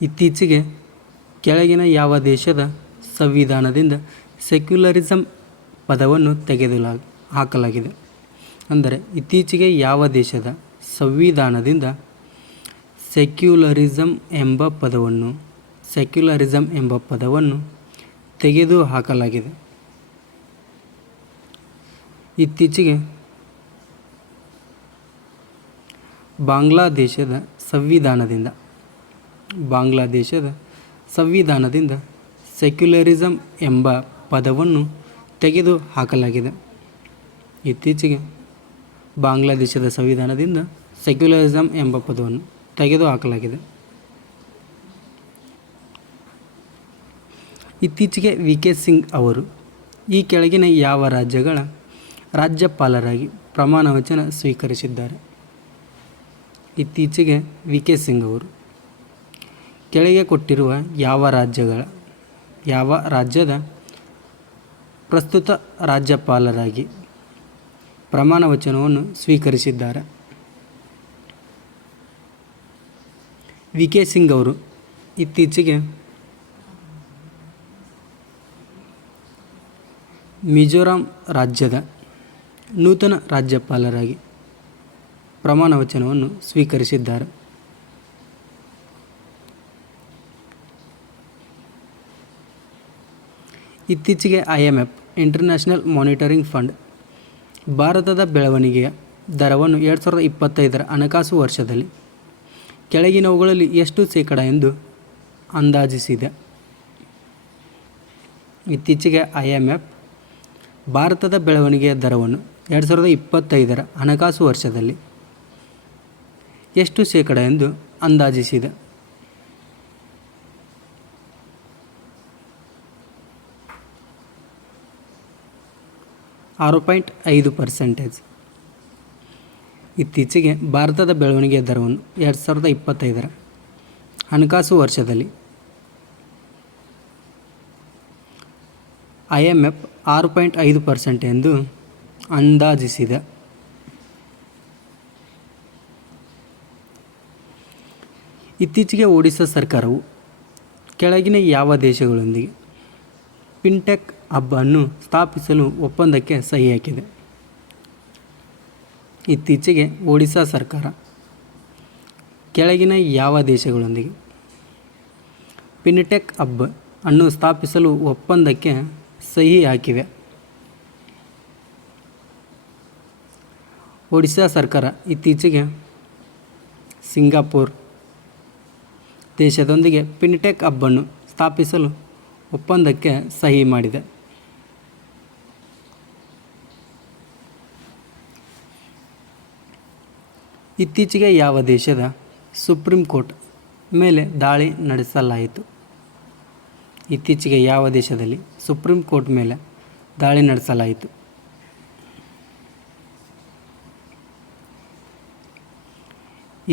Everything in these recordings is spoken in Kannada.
ಇತ್ತೀಚೆಗೆ ಕೆಳಗಿನ ಯಾವ ದೇಶದ ಸಂವಿಧಾನದಿಂದ ಸೆಕ್ಯುಲರಿಸಮ್ ಪದವನ್ನು ಹಾಕಲಾಗಿದೆ? ಅಂದರೆ ಇತ್ತೀಚೆಗೆ ಯಾವ ದೇಶದ ಸಂವಿಧಾನದಿಂದ ಸೆಕ್ಯುಲರಿಸಮ್ ಎಂಬ ಪದವನ್ನು ತೆಗೆದುಹಾಕಲಾಗಿದೆ? ಇತ್ತೀಚೆಗೆ ಬಾಂಗ್ಲಾದೇಶದ ಸಂವಿಧಾನದಿಂದ ಸೆಕ್ಯುಲರಿಸಮ್ ಎಂಬ ಪದವನ್ನು ತೆಗೆದುಹಾಕಲಾಗಿದೆ. ಇತ್ತೀಚೆಗೆ ಬಾಂಗ್ಲಾದೇಶದ ಸಂವಿಧಾನದಿಂದ ಸೆಕ್ಯುಲರಿಸಮ್ ಎಂಬ ಪದವನ್ನು ತೆಗೆದುಹಾಕಲಾಗಿದೆ. ಇತ್ತೀಚೆಗೆ ವಿ.ಕೆ. ಸಿಂಗ್ ಅವರು ಈ ಕೆಳಗಿನ ಯಾವ ರಾಜ್ಯಗಳ ರಾಜ್ಯಪಾಲರಾಗಿ ಪ್ರಮಾಣವಚನ ಸ್ವೀಕರಿಸಿದ್ದಾರೆ? ಇತ್ತೀಚೆಗೆ ವಿ.ಕೆ. ಸಿಂಗ್ ಅವರು ಕೆಳಗೆ ಕೊಟ್ಟಿರುವ ಯಾವ ರಾಜ್ಯದ ಪ್ರಸ್ತುತ ರಾಜ್ಯಪಾಲರಾಗಿ ಪ್ರಮಾಣವಚನವನ್ನು ಸ್ವೀಕರಿಸಿದ್ದಾರೆ? ವಿ.ಕೆ. ಸಿಂಗ್ ಅವರು ಇತ್ತೀಚೆಗೆ ಮಿಜೋರಾಂ ರಾಜ್ಯದ ನೂತನ ರಾಜ್ಯಪಾಲರಾಗಿ ಪ್ರಮಾಣವಚನವನ್ನು ಸ್ವೀಕರಿಸಿದ್ದಾರೆ. ಇತ್ತೀಚೆಗೆ IMF ಇಂಟರ್ನ್ಯಾಷನಲ್ ಮಾನಿಟರಿಂಗ್ ಫಂಡ್ ಭಾರತದ ಬೆಳವಣಿಗೆಯ ದರವನ್ನು 2025ರ ಹಣಕಾಸು ವರ್ಷದಲ್ಲಿ ಕೆಳಗಿನವುಗಳಲ್ಲಿ ಎಷ್ಟು ಶೇಕಡ ಎಂದು ಅಂದಾಜಿಸಿದೆ? ಇತ್ತೀಚೆಗೆ IMF ಭಾರತದ ಬೆಳವಣಿಗೆಯ ದರವನ್ನು 2025ರ ಹಣಕಾಸು ವರ್ಷದಲ್ಲಿ ಎಷ್ಟು ಶೇಕಡ ಎಂದು ಅಂದಾಜಿಸಿದೆ? %6.5%. ಇತ್ತೀಚೆಗೆ ಭಾರತದ ಬೆಳವಣಿಗೆಯ ದರವನ್ನು 2025ರ ಹಣಕಾಸು ವರ್ಷದಲ್ಲಿ IMF 6.5% ಎಂದು ಅಂದಾಜಿಸಿದೆ. ಇತ್ತೀಚೆಗೆ ಒಡಿಶಾ ಸರ್ಕಾರವು ಕೆಳಗಿನ ಯಾವ ದೇಶಗಳೊಂದಿಗೆ ಫಿನ್ಟೆಕ್ ಹಬ್ ಅನ್ನು ಸ್ಥಾಪಿಸಲು ಒಪ್ಪಂದಕ್ಕೆ ಸಹಿ ಹಾಕಿದೆ? ಇತ್ತೀಚೆಗೆ ಒಡಿಶಾ ಸರ್ಕಾರ ಕೆಳಗಿನ ಯಾವ ದೇಶಗಳೊಂದಿಗೆ ಫಿನ್ಟೆಕ್ ಹಬ್ ಅನ್ನು ಸ್ಥಾಪಿಸಲು ಒಪ್ಪಂದಕ್ಕೆ ಸಹಿ ಹಾಕಿವೆ? ಒಡಿಶಾ ಸರ್ಕಾರ ಇತ್ತೀಚೆಗೆ ಸಿಂಗಾಪುರ್ ದೇಶದೊಂದಿಗೆ ಫಿನ್ಟೆಕ್ ಹಬ್ ಅನ್ನು ಸ್ಥಾಪಿಸಲು ಒಪ್ಪಂದಕ್ಕೆ ಸಹಿ ಮಾಡಿದೆ. ಇತ್ತೀಚೆಗೆ ಯಾವ ದೇಶದ ಸುಪ್ರೀಂ ಕೋರ್ಟ್ ಮೇಲೆ ದಾಳಿ ನಡೆಸಲಾಯಿತು? ಇತ್ತೀಚೆಗೆ ಯಾವ ದೇಶದಲ್ಲಿ ಸುಪ್ರೀಂ ಕೋರ್ಟ್ ಮೇಲೆ ದಾಳಿ ನಡೆಸಲಾಯಿತು?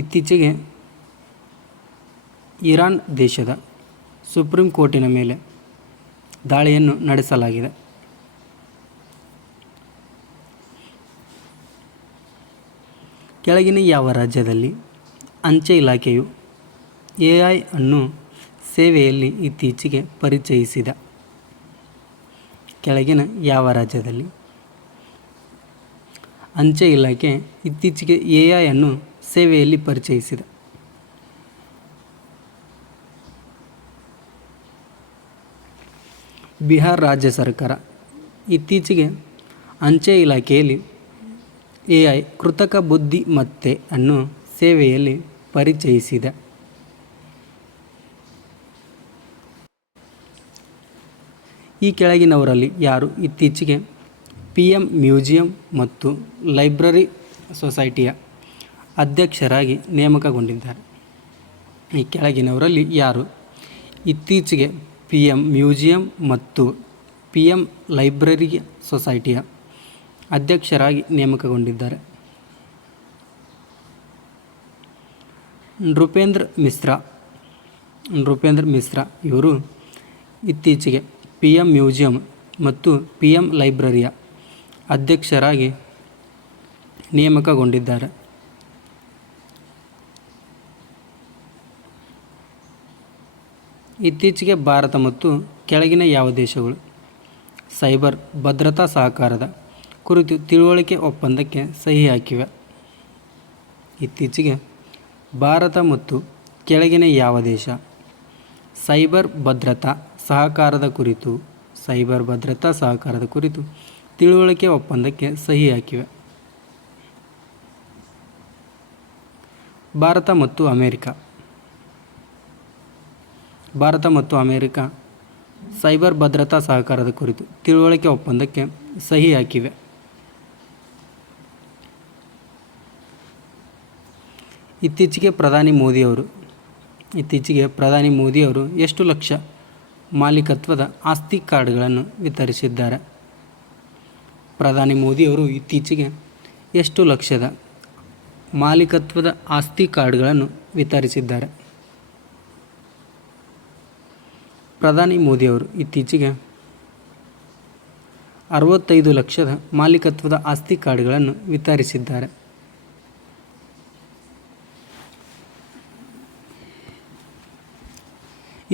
ಇತ್ತೀಚೆಗೆ ಇರಾನ್ ದೇಶದ ಸುಪ್ರೀಂ ಕೋರ್ಟಿನ ಮೇಲೆ ದಾಳಿಯನ್ನು ನಡೆಸಲಾಗಿದೆ. ಕೆಳಗಿನ ಯಾವ ರಾಜ್ಯದಲ್ಲಿ ಅಂಚೆ ಇಲಾಖೆಯು AI ಅನ್ನು ಸೇವೆಯಲ್ಲಿ ಇತ್ತೀಚೆಗೆ ಪರಿಚಯಿಸಿದೆ? ಕೆಳಗಿನ ಯಾವ ರಾಜ್ಯದಲ್ಲಿ ಅಂಚೆ ಇಲಾಖೆ ಇತ್ತೀಚೆಗೆ AI ಅನ್ನು ಸೇವೆಯಲ್ಲಿ ಪರಿಚಯಿಸಿದೆ? ಬಿಹಾರ ರಾಜ್ಯ ಸರ್ಕಾರ ಇತ್ತೀಚೆಗೆ ಅಂಚೆ ಇಲಾಖೆಯಲ್ಲಿ AI ಕೃತಕ ಬುದ್ಧಿಮತ್ತೆ ಅನ್ನು ಸೇವೆಯಲ್ಲಿ ಪರಿಚಯಿಸಿದೆ. ಈ ಕೆಳಗಿನವರಲ್ಲಿ ಯಾರು ಇತ್ತೀಚೆಗೆ PM ಮ್ಯೂಸಿಯಂ ಮತ್ತು ಲೈಬ್ರರಿ ಸೊಸೈಟಿಯ ಅಧ್ಯಕ್ಷರಾಗಿ ನೇಮಕಗೊಂಡಿದ್ದಾರೆ? ಈ ಕೆಳಗಿನವರಲ್ಲಿ ಯಾರು ಇತ್ತೀಚೆಗೆ PM ಮ್ಯೂಸಿಯಂ ಮತ್ತು PM ಲೈಬ್ರರಿ ಸೊಸೈಟಿಯ ಅಧ್ಯಕ್ಷರಾಗಿ ನೇಮಕಗೊಂಡಿದ್ದಾರೆ? ನೃಪೇಂದ್ರ ಮಿಶ್ರಾ ಇವರು ಇತ್ತೀಚೆಗೆ PM ಮ್ಯೂಸಿಯಂ ಮತ್ತು PM ಲೈಬ್ರರಿಯ ಅಧ್ಯಕ್ಷರಾಗಿ ನೇಮಕಗೊಂಡಿದ್ದಾರೆ. ಇತ್ತೀಚೆಗೆ ಭಾರತ ಮತ್ತು ಕೆಳಗಿನ ಯಾವ ದೇಶಗಳು ಸೈಬರ್ ಭದ್ರತಾ ಸಹಕಾರದ ಕುರಿತು ತಿಳುವಳಿಕೆ ಒಪ್ಪಂದಕ್ಕೆ ಸಹಿ ಹಾಕಿವೆ? ಇತ್ತೀಚೆಗೆ ಭಾರತ ಮತ್ತು ಕೆಳಗಿನ ಯಾವ ದೇಶ ಸೈಬರ್ ಭದ್ರತಾ ಸಹಕಾರದ ಕುರಿತು ತಿಳುವಳಿಕೆ ಒಪ್ಪಂದಕ್ಕೆ ಸಹಿ ಹಾಕಿವೆ? ಭಾರತ ಮತ್ತು ಅಮೆರಿಕ ಸೈಬರ್ ಭದ್ರತಾ ಸಹಕಾರದ ಕುರಿತು ತಿಳುವಳಿಕೆ ಒಪ್ಪಂದಕ್ಕೆ ಸಹಿ ಹಾಕಿವೆ. ಇತ್ತೀಚೆಗೆ ಪ್ರಧಾನಿ ಮೋದಿಯವರು ಎಷ್ಟು ಲಕ್ಷ ಮಾಲೀಕತ್ವದ ಆಸ್ತಿ ಕಾರ್ಡ್ಗಳನ್ನು ವಿತರಿಸಿದ್ದಾರೆ? ಪ್ರಧಾನಿ ಮೋದಿಯವರು ಇತ್ತೀಚೆಗೆ ಎಷ್ಟು ಲಕ್ಷದ ಮಾಲೀಕತ್ವದ ಆಸ್ತಿ ಕಾರ್ಡ್ಗಳನ್ನು ವಿತರಿಸಿದ್ದಾರೆ? ಪ್ರಧಾನಿ ಮೋದಿಯವರು ಇತ್ತೀಚೆಗೆ 65 ಲಕ್ಷದ ಮಾಲೀಕತ್ವದ ಆಸ್ತಿ ಕಾರ್ಡ್ಗಳನ್ನು ವಿತರಿಸಿದ್ದಾರೆ.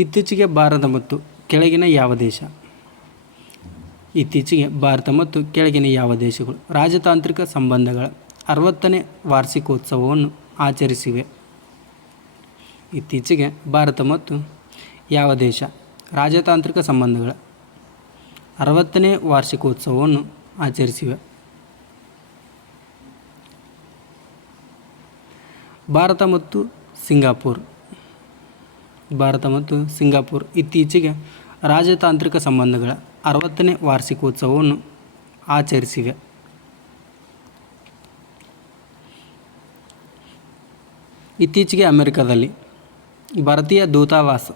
ಇತ್ತೀಚೆಗೆ ಭಾರತ ಮತ್ತು ಕೆಳಗಿನ ಯಾವ ದೇಶಗಳು ರಾಜತಾಂತ್ರಿಕ ಸಂಬಂಧಗಳ 60ನೇ ವಾರ್ಷಿಕೋತ್ಸವವನ್ನು ಆಚರಿಸಿವೆ? ಇತ್ತೀಚೆಗೆ ಭಾರತ ಮತ್ತು ಯಾವ ದೇಶ ರಾಜತಾಂತ್ರಿಕ ಸಂಬಂಧಗಳ 60ನೇ ವಾರ್ಷಿಕೋತ್ಸವವನ್ನು ಆಚರಿಸಿವೆ? ಭಾರತ ಮತ್ತು ಸಿಂಗಾಪುರ್ ಇತ್ತೀಚೆಗೆ ರಾಜತಾಂತ್ರಿಕ ಸಂಬಂಧಗಳ 60ನೇ ವಾರ್ಷಿಕೋತ್ಸವವನ್ನು ಆಚರಿಸಿವೆ. ಇತ್ತೀಚೆಗೆ ಅಮೆರಿಕದಲ್ಲಿ ಭಾರತೀಯ ದೂತಾವಾಸ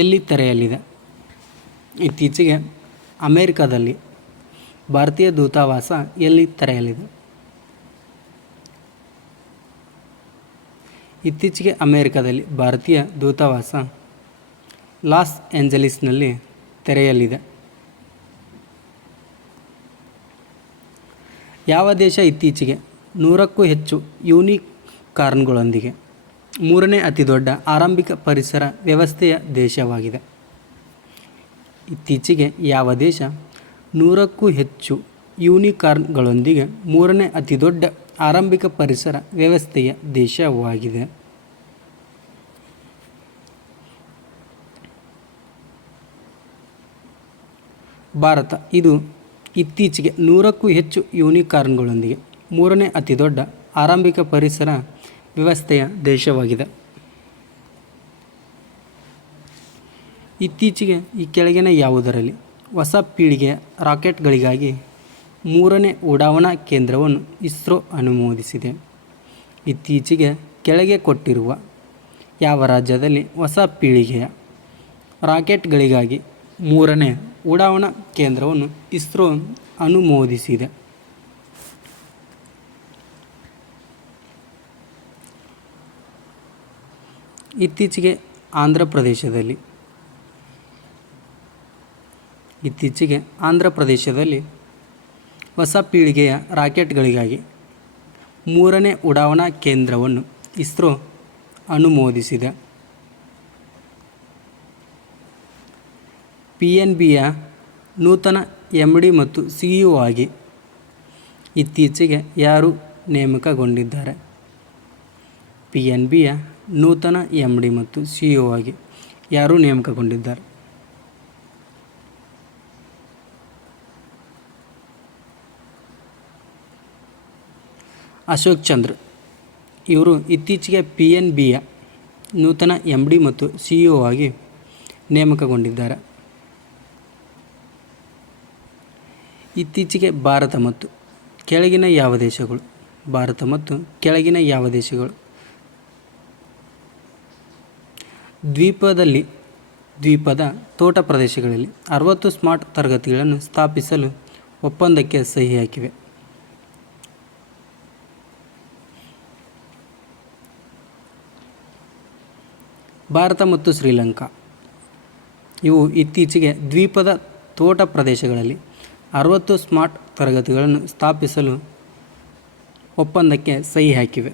ಎಲ್ಲಿ ತೆರೆಯಲಿದೆ? ಇತ್ತೀಚೆಗೆ ಅಮೆರಿಕದಲ್ಲಿ ಭಾರತೀಯ ದೂತಾವಾಸ ಎಲ್ಲಿ ತೆರೆಯಲಿದೆ? ಇತ್ತೀಚೆಗೆ ಅಮೆರಿಕದಲ್ಲಿ ಭಾರತೀಯ ದೂತಾವಾಸ ಲಾಸ್ ಏಂಜಲೀಸ್ನಲ್ಲಿ ತೆರೆಯಲಿದೆ. ಯಾವ ದೇಶ ಇತ್ತೀಚೆಗೆ 100ಕ್ಕೂ ಹೆಚ್ಚು ಯೂನಿಕಾರ್ನ್ಗಳೊಂದಿಗೆ 3ನೇ ಅತಿದೊಡ್ಡ ಆರಂಭಿಕ ಪರಿಸರ ವ್ಯವಸ್ಥೆಯ ದೇಶವಾಗಿದೆ? ಇತ್ತೀಚೆಗೆ ಯಾವ ದೇಶ 100ಕ್ಕೂ ಹೆಚ್ಚು ಯೂನಿಕಾರ್ನ್ಗಳೊಂದಿಗೆ 3ನೇ ಅತಿದೊಡ್ಡ ಆರಂಭಿಕ ಪರಿಸರ ವ್ಯವಸ್ಥೆಯ ದೇಶವಾಗಿದೆ? ಭಾರತ. ಇದು ಇತ್ತೀಚೆಗೆ 100ಕ್ಕೂ ಹೆಚ್ಚು ಯೂನಿಕಾರ್ನ್ಗಳೊಂದಿಗೆ 3ನೇ ಅತಿದೊಡ್ಡ ಆರಂಭಿಕ ಪರಿಸರ ವ್ಯವಸ್ಥೆಯ ದೇಶವಾಗಿದೆ. ಇತ್ತೀಚೆಗೆ ಈ ಕೆಳಗಿನ ಯಾವುದರಲ್ಲಿ ಹೊಸ ಪೀಳಿಗೆಯ ರಾಕೆಟ್ಗಳಿಗಾಗಿ 3ನೇ ಉಡಾವಣಾ ಕೇಂದ್ರವನ್ನು ಇಸ್ರೋ ಅನುಮೋದಿಸಿದೆ? ಇತ್ತೀಚೆಗೆ ಕೆಳಗೆ ಕೊಟ್ಟಿರುವ ಯಾವ ರಾಜ್ಯದಲ್ಲಿ ಹೊಸ ಪೀಳಿಗೆಯ ರಾಕೆಟ್ಗಳಿಗಾಗಿ 3ನೇ ಉಡಾವಣಾ ಕೇಂದ್ರವನ್ನು ಇಸ್ರೋ ಅನುಮೋದಿಸಿದೆ? ಇತ್ತೀಚೆಗೆ ಆಂಧ್ರ ಪ್ರದೇಶದಲ್ಲಿ ಹೊಸ ಪೀಳಿಗೆಯ ರಾಕೆಟ್ಗಳಿಗಾಗಿ 3ನೇ ಉಡಾವಣಾ ಕೇಂದ್ರವನ್ನು ಇಸ್ರೋ ಅನುಮೋದಿಸಿದೆ. PNBಯ ನೂತನ MD ಮತ್ತು CEO ಆಗಿ ಇತ್ತೀಚೆಗೆ ಯಾರು ನೇಮಕಗೊಂಡಿದ್ದಾರೆ? PNBಯ ನೂತನ MD ಮತ್ತು CEO ಆಗಿ ಯಾರು ನೇಮಕಗೊಂಡಿದ್ದಾರೆ? ಅಶೋಕ್ ಚಂದ್ರ. ಇವರು ಇತ್ತೀಚೆಗೆ PNBಯ ನೂತನ MD ಮತ್ತು CEO ಆಗಿ ನೇಮಕಗೊಂಡಿದ್ದಾರೆ. ಇತ್ತೀಚೆಗೆ ಭಾರತ ಮತ್ತು ಕೆಳಗಿನ ಯಾವ ದೇಶಗಳು ದ್ವೀಪದ ತೋಟ ಪ್ರದೇಶಗಳಲ್ಲಿ 60 ಸ್ಮಾರ್ಟ್ ತರಗತಿಗಳನ್ನು ಸ್ಥಾಪಿಸಲು ಒಪ್ಪಂದಕ್ಕೆ ಸಹಿ ಹಾಕಿವೆ? ಭಾರತ ಮತ್ತು ಶ್ರೀಲಂಕಾ. ಇವು ಇತ್ತೀಚೆಗೆ ದ್ವೀಪದ ತೋಟ ಪ್ರದೇಶಗಳಲ್ಲಿ 60 ಸ್ಮಾರ್ಟ್ ತರಗತಿಗಳನ್ನು ಸ್ಥಾಪಿಸಲು ಒಪ್ಪಂದಕ್ಕೆ ಸಹಿ ಹಾಕಿವೆ.